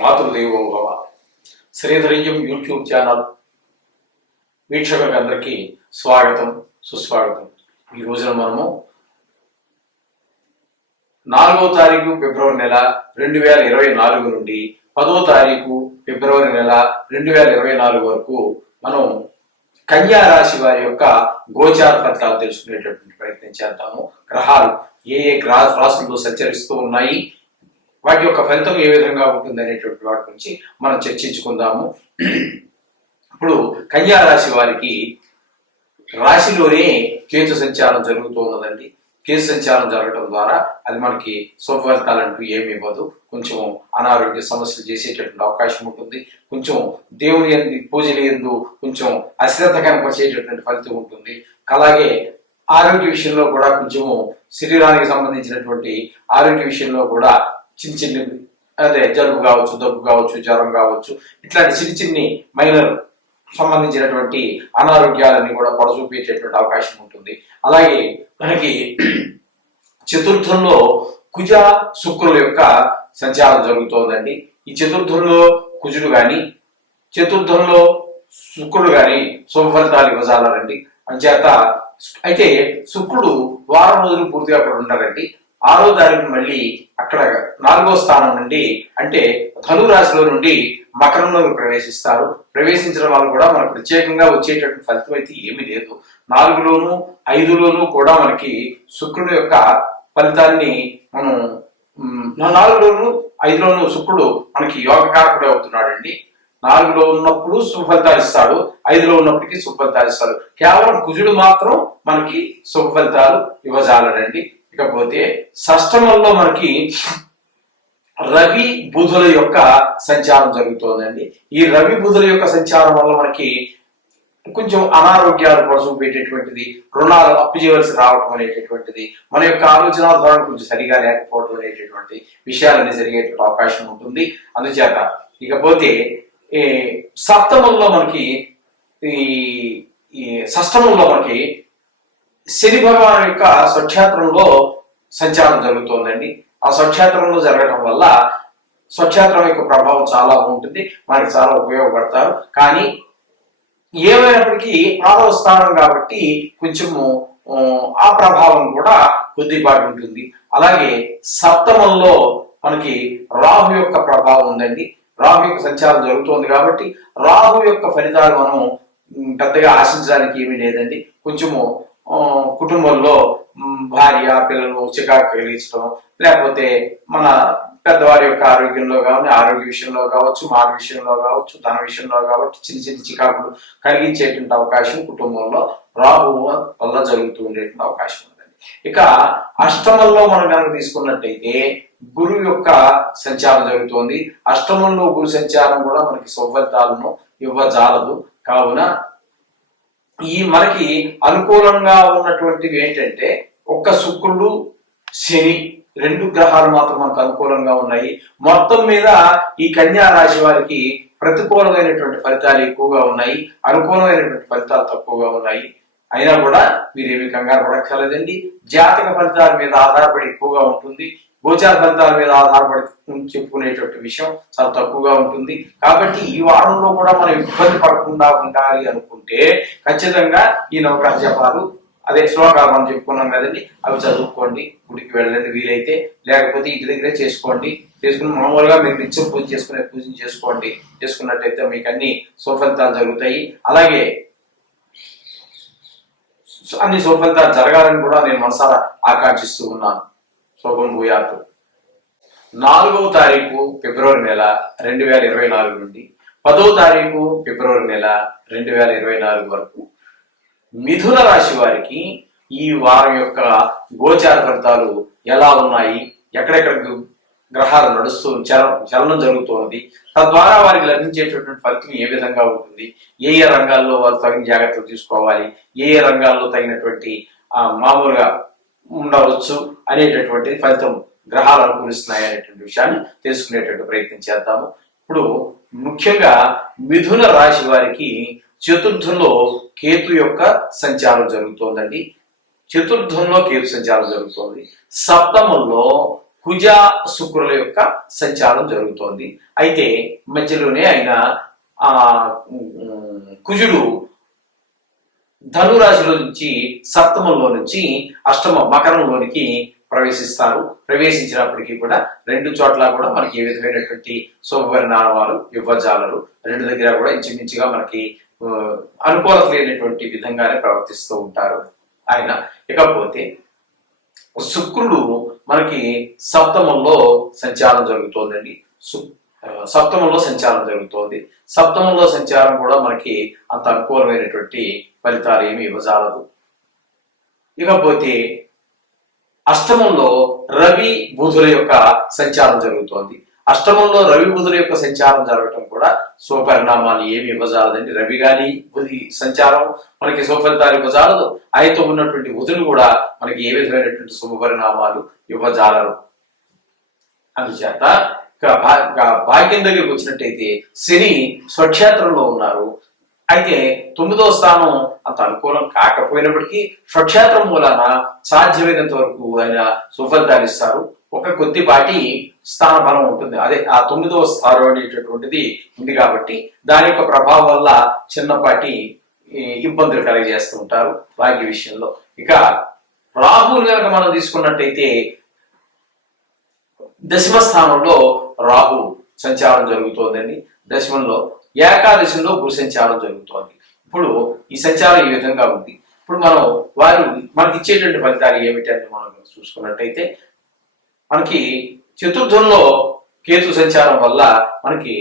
మాతృదేవో భవ. శ్రీధర్యం YouTube channel వీక్షకులందరికీ స్వాగతం, సుస్వాగతం. ఈ రోజున మనము 4వ తారీఖు ఫిబ్రవరి నెల 2024 నుండి 10వ తారీఖు ఫిబ్రవరి నెల 2024 వరకు మనం కన్యా రాశి వారి యొక్క గోచార ఫలితాలు తెలుసుకునేటటువంటి ప్రయత్నం చేద్దాము. గ్రహాలు ఏ రాశుల్లో సంచరిస్తూ ఉన్నాయి, వాటి యొక్క ఫలితం ఏ విధంగా ఉంటుంది అనేటువంటి వాటి గురించి మనం చర్చించుకుందాము. ఇప్పుడు కన్యా రాశి వారికి రాశిలోనే కేతు సంచారం జరుగుతూ ఉన్నదండి. కేతు సంచారం జరగడం ద్వారా అది మనకి శుభఫలితాలంటూ ఏమి ఇవ్వదు. కొంచెం అనారోగ్య సమస్యలు చేసేటటువంటి అవకాశం ఉంటుంది. కొంచెం దేవుని పూజలు ఎందు కొంచెం అశ్రద్ధ కనపరిచేటటువంటి ఫలితం ఉంటుంది. అలాగే ఆరోగ్య విషయంలో కూడా కొంచెము శరీరానికి సంబంధించినటువంటి ఆరోగ్య విషయంలో కూడా చిన్న అదే జలుబు కావచ్చు, దగ్గు కావచ్చు, జ్వరం కావచ్చు, ఇట్లాంటి చిన్ని మైనర్ సంబంధించినటువంటి అనారోగ్యాలన్నీ కూడా పొడచూపేటటువంటి అవకాశం ఉంటుంది. అలాగే మనకి చతుర్థంలో కుజ శుక్రుల యొక్క సంచారం జరుగుతోందండి. ఈ చతుర్థంలో కుజుడు గాని చతుర్థంలో శుక్రుడు గాని శుభ ఫలితాలు ఇవ్వజాలండి. అంచేత అయితే శుక్రుడు వారం రోజులు పూర్తిగా అక్కడ ఉంటారండి. 6వ తారీఖు మళ్ళీ అక్కడ 4వ స్థానం నుండి అంటే ధనురాశిలో నుండి మకరంలోకి ప్రవేశిస్తారు. ప్రవేశించడం వల్ల కూడా మనకు ప్రత్యేకంగా వచ్చేటటువంటి ఫలితం అయితే ఏమీ లేదు. 4లోను 5లోను కూడా మనకి శుక్రుడు యొక్క ఫలితాన్ని మనం 4లోను 5లోను శుక్రుడు మనకి యోగకారకుడు అవుతున్నాడండి. 4లో ఉన్నప్పుడు శుభ ఫలితాలు ఇస్తాడు, 5లో ఉన్నప్పటికీ శుభ ఫలితాలు ఇస్తాడు. కేవలం కుజుడు మాత్రం మనకి శుభ ఫలితాలు ఇవ్వజాలడండి. ఇకపోతే షష్టమంలో మనకి రవి బుధుల యొక్క సంచారం జరుగుతోందండి. ఈ రవి బుధుల యొక్క సంచారం వల్ల మనకి కొంచెం అనారోగ్యాలు పొడసూపేటటువంటిది, రుణాలు అప్పు చేయవలసి రావటం అనేటటువంటిది, మన యొక్క ఆలోచన ధోరణి కొంచెం సరిగా లేకపోవడం అనేటటువంటి విషయాలన్నీ జరిగేటువంటి అవకాశం ఉంటుంది. అందుచేత ఇకపోతే సప్తమంలో మనకి ఈ షష్టమంలో మనకి శని భగవాన్ యొక్క స్వక్షేత్రంలో సంచారం జరుగుతోందండి. ఆ స్వక్షేత్రంలో జరగడం వల్ల స్వక్షేత్రం యొక్క ప్రభావం చాలా ఉంటుంది, మనకి చాలా ఉపయోగపడతారు. కానీ ఏమైనప్పటికీ 6వ స్థానం కాబట్టి కొంచెము ఆ ప్రభావం కూడా కొద్దిపాటు ఉంటుంది. అలాగే సప్తమంలో మనకి రాహు యొక్క ప్రభావం ఉందండి. రాహు యొక్క సంచారం జరుగుతోంది కాబట్టి రాహు యొక్క ఫలితాలు మనం పెద్దగా ఆశించడానికి ఏమీ లేదండి. కొంచెము కుటుంబంలో భార్య పిల్లలు చికాకు కలిగించడం, లేకపోతే మన పెద్దవారి యొక్క ఆరోగ్యంలో కానీ ఆరోగ్య విషయంలో కావచ్చు, మాట విషయంలో కావచ్చు, ధన విషయంలో కావచ్చు చిన్న చికాకులు కలిగించేటువంటి అవకాశం కుటుంబంలో రాహు వల్ల జరుగుతూ ఉండేటువంటి అవకాశం ఉందండి. ఇక అష్టమంలో మనం కనుక తీసుకున్నట్టయితే గురువు యొక్క సంచారం జరుగుతోంది. అష్టమంలో గురు సంచారం కూడా మనకి శుభఫలితాలను ఇవ్వజాలదు. కావున ఈ మనకి అనుకూలంగా ఉన్నటువంటివి ఏంటంటే ఒక్క శుక్రుడు శని 2 గ్రహాలు మాత్రం మనకు అనుకూలంగా ఉన్నాయి. మొత్తం మీద ఈ కన్యా రాశి వారికి ప్రతికూలమైనటువంటి ఫలితాలు ఎక్కువగా ఉన్నాయి, అనుకూలమైనటువంటి ఫలితాలు తక్కువగా ఉన్నాయి. అయినా కూడా మీరేమి కంగారు పడక్కర్లేదండి. జాతక ఫలితాల మీద ఆధారపడి ఎక్కువగా ఉంటుంది, గోచార ఫలితాల మీద ఆధారపడి చెప్పుకునేటువంటి విషయం చాలా తక్కువగా ఉంటుంది. కాబట్టి ఈ వారంలో కూడా మనం ఇబ్బంది పడకుండా ఉండాలి అనుకుంటే ఖచ్చితంగా ఈ నవగ్రహ జపాలు అదే శ్లోకాలు మనం చెప్పుకున్నాం కదండి, అవి చదువుకోండి. గుడికి వెళ్ళండి వీలైతే, లేకపోతే ఇంటి దగ్గరే చేసుకోండి. చేసుకుని మామూలుగా మీరు నిత్యం పూజ చేసుకోండి. చేసుకున్నట్టయితే మీకు అన్ని సుఫలితాలు జరుగుతాయి. అలాగే అన్ని సుఫలితాలు జరగాలని కూడా నేను మనసారా ఆకాంక్షిస్తూ ఉన్నాను. శోభం భూయాత్. 4వ తారీఖు ఫిబ్రవరి నెల 2024 నుండి 10వ తారీఖు ఫిబ్రవరి నెల 2024 వరకు మిథున రాశి వారికి ఈ వారం యొక్క గోచార ఫలితాలు ఎలా ఉన్నాయి, ఎక్కడెక్కడ గ్రహాలు నడుస్తూ చలనం జరుగుతున్నది, తద్వారా వారికి లభించేటటువంటి ఫలితం ఏ విధంగా ఉంటుంది, ఏ రంగాల్లో వారు తగిన జాగ్రత్తలు తీసుకోవాలి, ఏ రంగాల్లో తగినటువంటి మామూలుగా ఉండవచ్చు అనేటటువంటి ఫలితం గ్రహాలు అనుకూలిస్తున్నాయి అనేటువంటి విషయాన్ని తెలుసుకునేటువంటి ప్రయత్నం చేద్దాము. ఇప్పుడు ముఖ్యంగా మిథున రాశి వారికి చతుర్థంలో కేతు యొక్క సంచారం జరుగుతోందండి. చతుర్థంలో కేతు సంచారం జరుగుతోంది. సప్తమంలో కుజ శుక్రుల యొక్క సంచారం జరుగుతోంది. అయితే మధ్యలోనే ఆయన ఆ కుజుడు ధనురాశిలో నుంచి సప్తమంలో నుంచి అష్టమ మకరంలోనికి ప్రవేశిస్తారు. ప్రవేశించినప్పటికీ కూడా రెండు చోట్ల కూడా మనకి ఏ విధమైనటువంటి శుభపరిణామాలు ఇవ్వజాలరు. రెండు దగ్గర కూడా ఇంచుమించుగా మనకి అనుకూలత లేనటువంటి విధంగానే ప్రవర్తిస్తూ ఉంటారు ఆయన. ఇకపోతే శుక్రుడు మనకి సప్తమంలో సంచారం జరుగుతోందండి. సప్తమంలో సంచారం జరుగుతోంది. సప్తమంలో సంచారం కూడా మనకి అంత అనుకూలమైనటువంటి ఫలితాలు ఏమి ఇవ్వజాలదు. ఇకపోతే అష్టమంలో రవి బుధుల యొక్క సంచారం జరుగుతోంది. అష్టమంలో రవి బుధుల యొక్క సంచారం జరగటం కూడా శుభపరిణామాలు ఏమి ఇవ్వజాలదండి. రవి గాని బుధి సంచారం మనకి శుభఫలితాలు ఇవ్వజాలదు. ఆయనతో ఉన్నటువంటి బుధులు కూడా మనకి ఏ విధమైనటువంటి శుభపరిణామాలు ఇవ్వజాలరు. అందుచేత భాగ్యం దగ్గరికి వచ్చినట్టయితే శని స్వక్షేత్రంలో ఉన్నారు. అయితే 9వ స్థానం అంత అనుకూలం కాకపోయినప్పటికీ స్వక్షేత్రం మూలాన సాధ్యమైనంత వరకు ఆయన సుఫలితాలు ఇస్తారు. ఒక కొద్దిపాటి స్థాన బలం ఉంటుంది. అదే ఆ 9వ స్థానం అనేటటువంటిది ఉంది కాబట్టి దాని యొక్క ప్రభావం వల్ల చిన్నపాటి ఇబ్బందులు కలిగజేస్తూ ఉంటారు భాగ్య విషయంలో. ఇక రాహువులు కనుక మనం తీసుకున్నట్టయితే దశమ స్థానంలో రాహు సంచారం జరుగుతోందండి. దశమంలో ఏకాదశంలో గురు సంచారం జరుగుతోంది. ఇప్పుడు ఈ సంచారం ఈ విధంగా ఉంది. ఇప్పుడు మనం వారు మనకి ఇచ్చేటువంటి ఫలితాలు ఏమిటి అని మనం చూసుకున్నట్టయితే మనకి చతుర్థంలో కేతు సంచారం వల్ల మనకి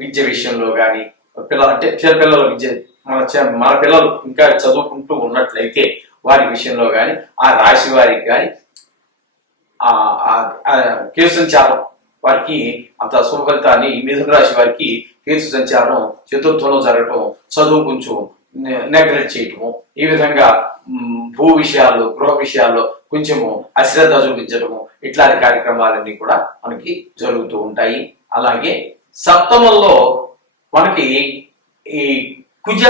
విద్య విషయంలో కానీ పిల్లల విద్య మన పిల్లలు ఇంకా చదువుకుంటూ ఉన్నట్లయితే వారి విషయంలో కానీ ఆ రాశి వారికి కానీ కేతు సంచారం వారికి అంత శుభ ఫలితాన్ని, మిథున రాశి వారికి కేతు సంచారం చతుర్థంలో జరగటం, చదువు కొంచెం నెగ్లెక్ట్ చేయటము, ఈ విధంగా భూ విషయాల్లో గృహ విషయాల్లో కొంచెము అశ్రద్ధ చూపించటము, ఇట్లాంటి కార్యక్రమాలన్నీ కూడా మనకి జరుగుతూ ఉంటాయి. అలాగే సప్తమంలో మనకి ఈ కుజ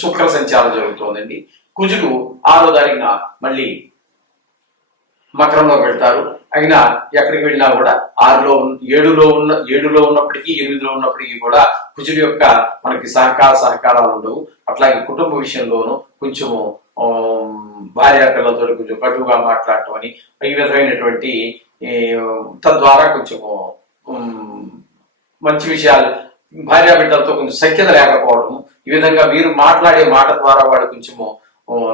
శుక్ర సంచారం జరుగుతోందండి. కుజుడు 6వ తారీఖున మళ్ళీ మకరంలో పెడతారు. అయినా ఎక్కడికి వెళ్ళినా కూడా 6లో 7లో ఉన్నప్పటికీ 8లో ఉన్నప్పటికీ కూడా కుజుడి యొక్క మనకి సహకారాలు ఉండవు. అట్లాగే కుటుంబ విషయంలోనూ కొంచెము భార్య పిల్లలతో కొంచెం కటువుగా మాట్లాడటం అని ఈ విధమైనటువంటి తద్వారా కొంచెము మంచి విషయాలు భార్య బిడ్డలతో కొంచెం సఖ్యత లేకపోవటము, ఈ విధంగా మీరు మాట్లాడే మాట ద్వారా వాడు కొంచెము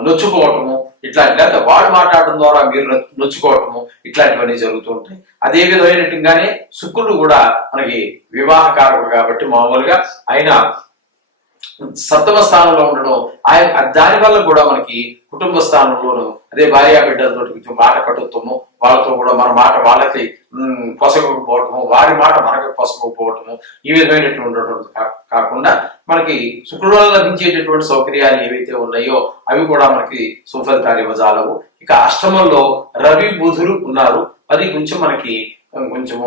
నొచ్చుకోవటము, ఇట్లాంటి లేకపోతే వాడు మాట్లాడటం ద్వారా మీరు నొచ్చుకోవటము, ఇట్లాంటివన్నీ జరుగుతూ ఉంటాయి. అదే విధమైనట్టుగానే శుక్రుడు కూడా మనకి వివాహకారకుడు కాబట్టి మామూలుగా ఆయన సప్తమ స్థానంలో ఉండడం, ఆయన దాని వల్ల కూడా మనకి కుటుంబ స్థానంలోనూ అదే భార్య బిడ్డలతో కొంచెం మాట కట్టుతాము, వాళ్ళతో కూడా మన మాట వాళ్ళకి పొసగకపోవటము, వారి మాట మనకి పొసగకపోవటము, ఈ విధమైనటువంటి కాకుండా మనకి శుక్రుడు వల్ల లభించేటటువంటి సౌకర్యాలు ఏవైతే ఉన్నాయో అవి కూడా మనకి సుఫలితాలు ఇవ్వజాలవు. ఇక అష్టమంలో రవి బుధులు ఉన్నారు. అది కొంచెం మనకి కొంచెం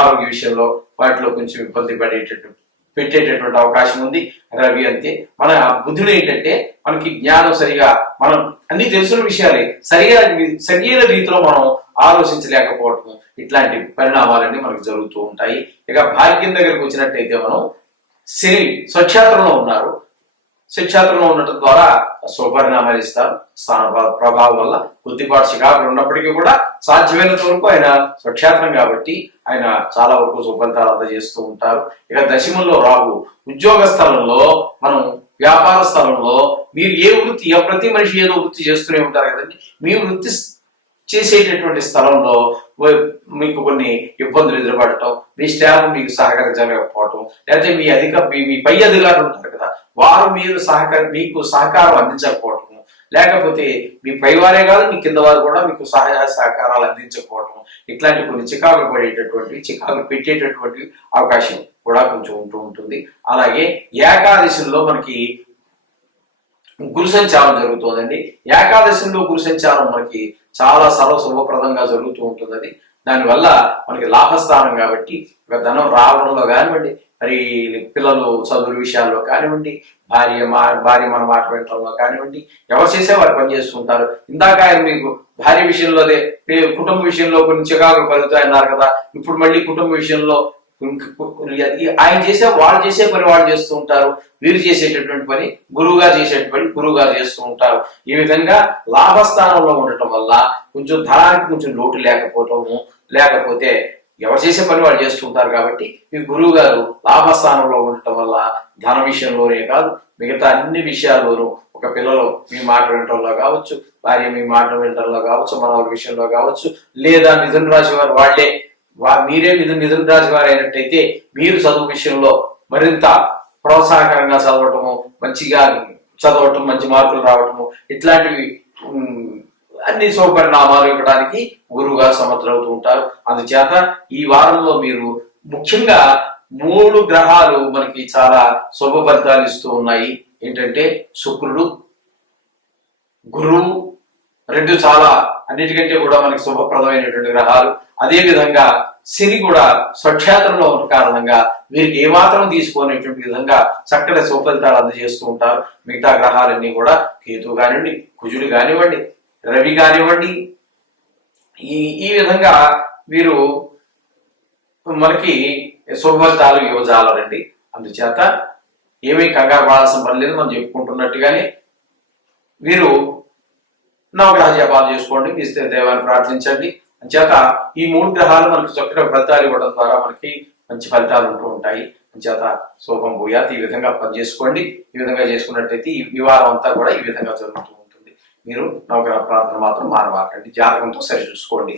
ఆరోగ్య విషయంలో వాటిలో కొంచెం ఇబ్బంది పెట్టేటటువంటి అవకాశం ఉంది. రవి అంతే. మన బుద్ధుడు ఏంటంటే మనకి జ్ఞానం సరిగా మనం అన్ని తెలుసున్న విషయాలే సరైన రీతిలో మనం ఆలోచించలేకపోవటం, ఇట్లాంటి పరిణామాలన్నీ మనకు జరుగుతూ ఉంటాయి. ఇక భాగ్యం దగ్గరకు వచ్చినట్టయితే మనం శని స్వక్షేత్రంలో ఉన్నారు. స్వక్షేత్రంలో ఉండటం ద్వారా శుభపరిణామాలు ఇస్తారు. స్థాన ప్రభావం వల్ల కొద్దిపాటు చికాకులు ఉన్నప్పటికీ కూడా సాధ్యమైనంత వరకు ఆయన స్వక్షేత్రం కాబట్టి ఆయన చాలా వరకు శుభఫలితాలు అందజేస్తూ ఉంటారు. ఇక దశమంలో రాహు ఉద్యోగ స్థలంలో, మనం వ్యాపార స్థలంలో, మీరు ఏ వృత్తి ప్రతి మనిషి ఏదో వృత్తి చేస్తూనే ఉంటారు కదండి. మీ వృత్తి చేసేటటువంటి స్థలంలో మీకు కొన్ని ఇబ్బందులు ఎదురుపడటం, మీ స్టాఫ్ మీకు సహకరించలేకపోవటం, లేకపోతే మీ పై అధికారులు ఉంటారు కదా, వారు మీకు సహకారం అందించకపోవటం, లేకపోతే మీ పైవారే కాదు మీ కింద వారు కూడా మీకు సహకారాలు అందించకపోవటం, ఇట్లాంటి కొన్ని చికాకులు పెట్టేటటువంటి అవకాశం కూడా కొంచెం ఉంటూ ఉంటుంది. అలాగే ఏకాదశిలో మనకి గురు సంచారం జరుగుతుందండి. ఏకాదశిలో గురు సంచారం మనకి చాలా శుభప్రదంగా జరుగుతూ ఉంటుంది. అది దానివల్ల మనకి లాభస్థానం కాబట్టి ధనం రావడంలో కానివ్వండి, మరి పిల్లలు చదువుల విషయాల్లో కానివ్వండి, భార్య మన మాట వినటంలో కానివ్వండి, ఎవరు చేసే వారు పని చేస్తుంటారు. ఇందాక ఆయన మీకు భార్య విషయంలో కుటుంబ విషయంలో కొన్ని చికాకులు కలుగుతాయన్నారు కదా, ఇప్పుడు మళ్ళీ కుటుంబ విషయంలో ఆయన వాళ్ళు చేసే పని వాళ్ళు చేస్తూ ఉంటారు, వీరు చేసేటటువంటి పని గురువుగారు చేసేటువంటి పని గురువుగారు చేస్తూ ఉంటారు. ఈ విధంగా లాభస్థానంలో ఉండటం వల్ల కొంచెం ధనానికి కొంచెం లోటు లేకపోవటము, లేకపోతే ఎవరు చేసే పని వాళ్ళు చేస్తుంటారు కాబట్టి ఈ గురువు గారు లాభస్థానంలో ఉండటం వల్ల ధన విషయంలోనే కాదు మిగతా అన్ని విషయాల్లోనూ, ఒక పిల్లలు మీ మాట వినటంలో కావచ్చు, భార్య మీ మాట వినటంలో కావచ్చు, మనవల విషయంలో కావచ్చు, లేదా మిథున రాశి వారు వాళ్ళే మీరే మిథున రాశి వారు అయినట్టయితే మీరు చదువు విషయంలో మరింత ప్రోత్సాహకరంగా చదవటము, మంచిగా చదవటం, మంచి మార్కులు రావటము, ఇట్లాంటివి అన్ని శుభపరిణామాలు ఇవ్వడానికి గురువుగారు సమర్థులవుతూ ఉంటారు. అందుచేత ఈ వారంలో మీరు ముఖ్యంగా 3 గ్రహాలు మనకి చాలా శుభ ఫలితాలు ఇస్తూ ఉన్నాయి. ఏంటంటే శుక్రుడు, గురువు, 2 చాలా అన్నిటికంటే కూడా మనకి శుభప్రదమైనటువంటి గ్రహాలు. అదే విధంగా శని కూడా స్వక్షేత్రంలో ఉన్న కారణంగా వీరికి ఏమాత్రం తీసుకునేటువంటి విధంగా చక్కటి సుఫలితాలు అందజేస్తూ ఉంటారు. మిగతా గ్రహాలన్నీ కూడా కేతువు కానివ్వండి, కుజుడు కానివ్వండి, రవి కానివ్వండి, ఈ విధంగా వీరు మనకి శుభఫలితాలు ఇవ్వజాలరండి. అందుచేత ఏమీ కంగారు పడాల్సిన పని లేదు. మనం చెప్పుకుంటున్నట్టుగానే వీరు నవగ్రహ జపాలు చేసుకోండి, మీ దేవాన్ని ప్రార్థించండి. అంచేత ఈ 3 గ్రహాలు మనకి చక్కగా ఫలితాలు ఇవ్వడం ద్వారా మనకి మంచి ఫలితాలు ఉంటూ ఉంటాయి. అంచేత శోభం భూయాత్ ఈ విధంగా పనిచేసుకోండి. ఈ విధంగా చేసుకున్నట్టయితే ఈ వారం అంతా కూడా ఈ విధంగా జరుగుతూ ఉంటుంది. మీరు నవగ్రహ ప్రార్థన మాత్రం మానవాకండి, జాతకంతో సరి చూసుకోండి.